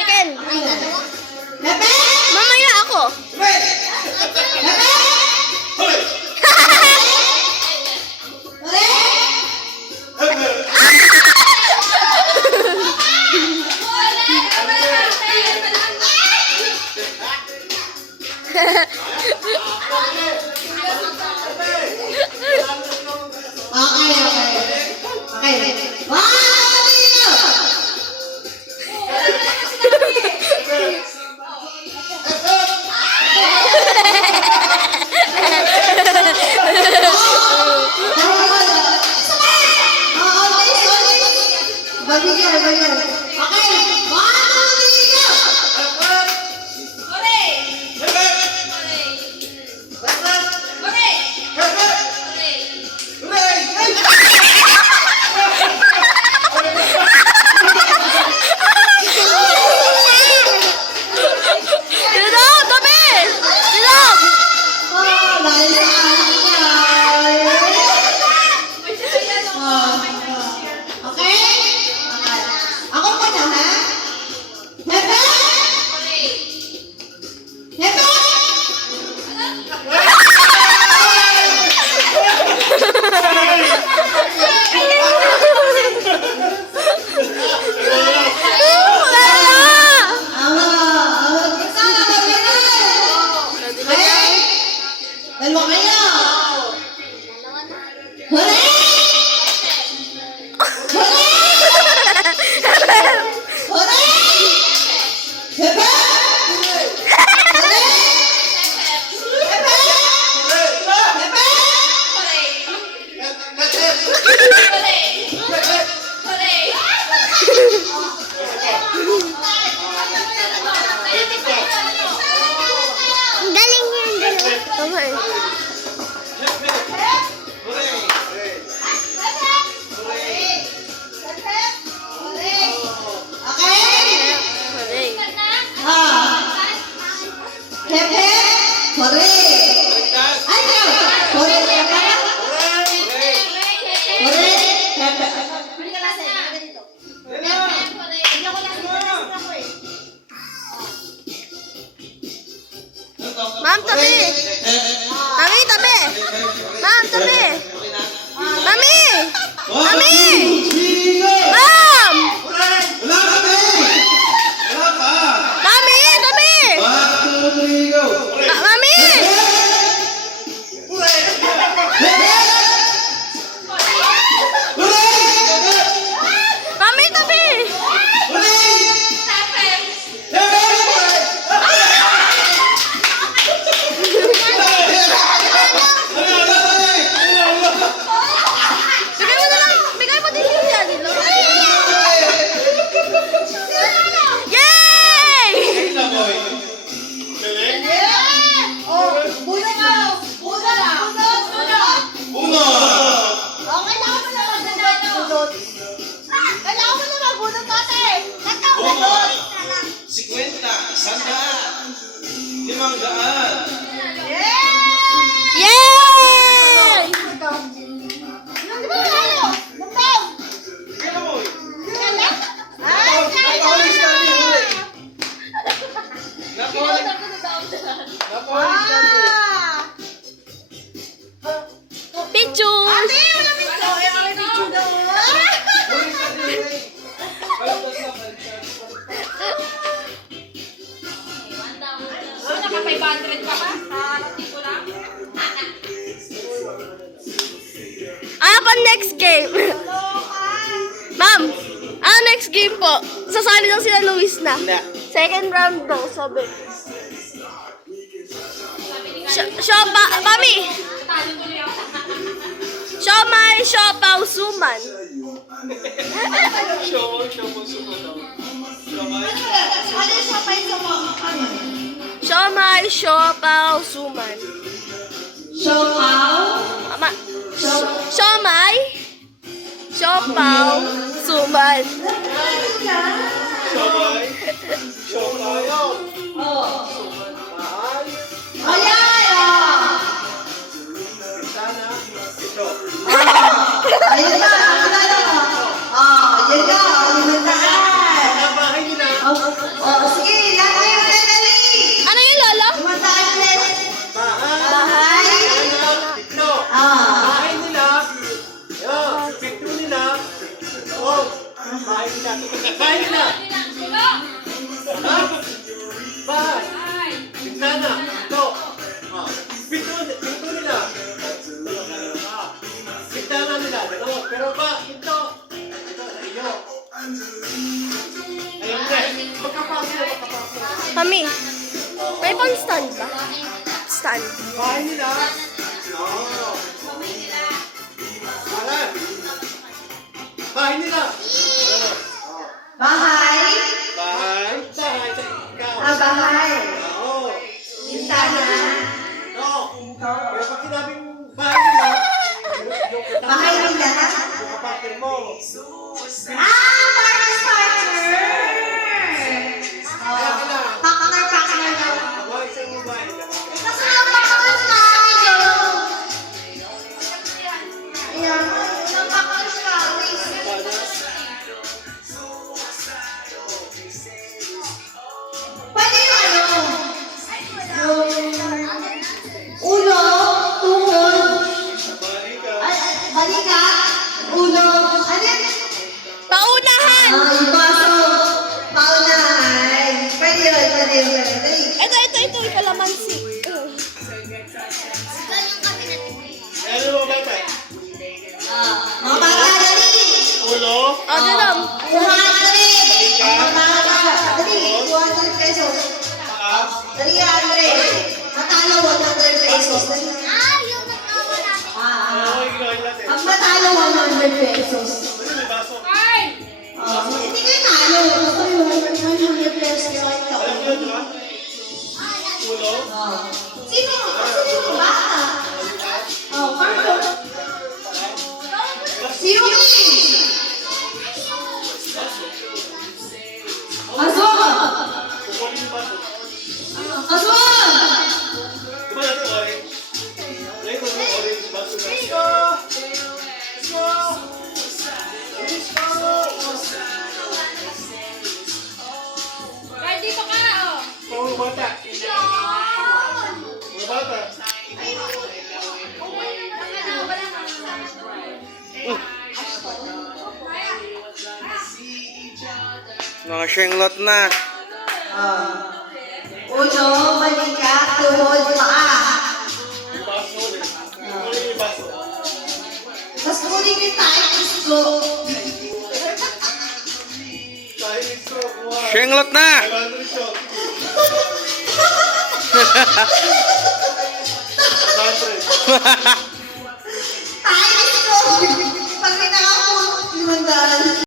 Second. Pepe! Mamaya ako. Pepe! Ma'am, tabi. Mami, tabi. Ma'am, tabi. Mami! Mami! Ma'am! Mami, tabi. Mami! Mami, tabi. Bigay mo din yung yan. Yay! Yay! Pictures! Naka-500 pa ba? Nakarating ko lang. Ano next game? Ma'am, next game po? Sasali lang sila Luis na. Second round daw, sabi. Mami! Siomay, siopaw, suman. Siomay, siopaw, suman. Siomay, siopaw, suman. Bahay nila. Bahay nila. Tulong! Ha? Bahay. Ay! Bintana. Ito. Pinto nila. Bintana nila. Dalawa. Pero ba, ito. Ito sa inyo. Ayun na. Magkapasok. Kami. May pang stand ba? Stand. Bahay nila. Oo. Bahay. Bahay nila. Bahay. Bahay. Bahay sa ikaw. Bahay. Oo. Bintana. No. Pero pag sinabing bahay nila, Bahay nila. yung kapatid mo. Parang starter. Kaya ka na. Pakner daw. Bahay sa bahay. Kasi napakal sa akin yun. Ayan, napakal sa akin. Pwede yung ano? Yung ulo, tuhod, balikat, ulo, ano yun? Paunahan! Yung baso, paunahan. Pwede yun. Dali. Ito, yung kalamansi. Ano mo bata? Mga bata, dali. Ulo. Ano lang? 200. Mga bata, dali. 200 pesos. Dali, Andre. Matalo 100 pesos. Dali. Oo, ikaw natin. Ang matalo 100 pesos. Ano may baso? Ay! Hindi kayo talo. Ito yung 100 pesos. Alam mo yun, ha? Ulo. Sino? Sino yung bata? Carlo. Si Yumi. Azwan. Kukunin yung baso. Azwan. Di ba natin orange? Ngayon mo yung orange baso na. Let's go! Let's go! Let's go! Ay, dito ka! Oh! Ikaw ang bata. Mga bata. Mga shenglot na. Ulo, balikat, tuhod, paa. Yung baso ulit. Kukunin yung baso. Tapos kunin yung tayo gusto. Dahil yung stroke mo, ha? Shenglot na. 500 shot. 500. Tayo gusto.